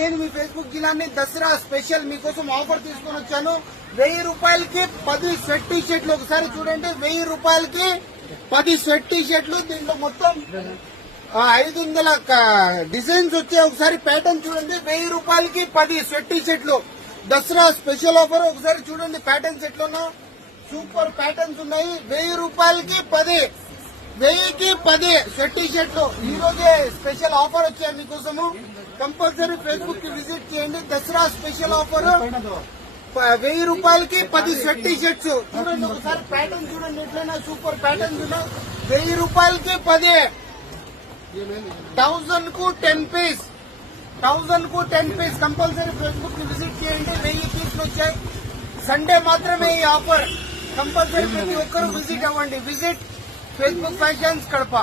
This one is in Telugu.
నేను మీ ఫేస్బుక్ జిల్లాని దసరా స్పెషల్ మీకోసం ఆఫర్ తీసుకొని వచ్చాను. 1000 రూపాయలకి 10 స్వెట్ టీ షర్ట్లు. ఒకసారి చూడండి, 1000 రూపాయలకి 10 స్వెట్ టీ షర్ట్లు. దీంట్లో మొత్తం 500 డిజైన్స్ వచ్చాయి. ఒకసారి ప్యాటర్న్ చూడండి. 1000 రూపాయలకి 10 స్వెట్ టీ షర్ట్లు. Dasara special offer. ఒకసారి చూడండి ప్యాటర్న్స్ ఎట్లున్నా, సూపర్ ప్యాటర్న్స్ ఉన్నాయి. 1000 రూపాయలకి 10, 1000కి 10 స్వెట్ టీ షర్ట్లు. ఈ రోజే స్పెషల్ ఆఫర్ వచ్చాయి మీకోసము. కంపల్సరీ ఫేస్బుక్ కి విజిట్ చేయండి. దసరా స్పెషల్ ఆఫర్ 1000 రూపాయలకి 10 స్వెట్ టీ షర్ట్స్. చూడండి ఒకసారి ప్యాటర్న్ చూడండి ఎట్లయినా సూపర్ ప్యాటర్న్స్ ఉన్నాయి. 1000 రూపాయలకి 10, 1000 కు 10 పీస్, 1000 కు 10 పీస్. కంపల్సరీ ఫేస్బుక్ కి విజిట్ చేయండి. 1000 పీస్లు వచ్చాయి. సండే మాత్రమే ఈ ఆఫర్. కంపల్సరీ ప్రతి ఒక్కరూ విజిట్ అవ్వండి. Visit Facebook fashions Kadapa.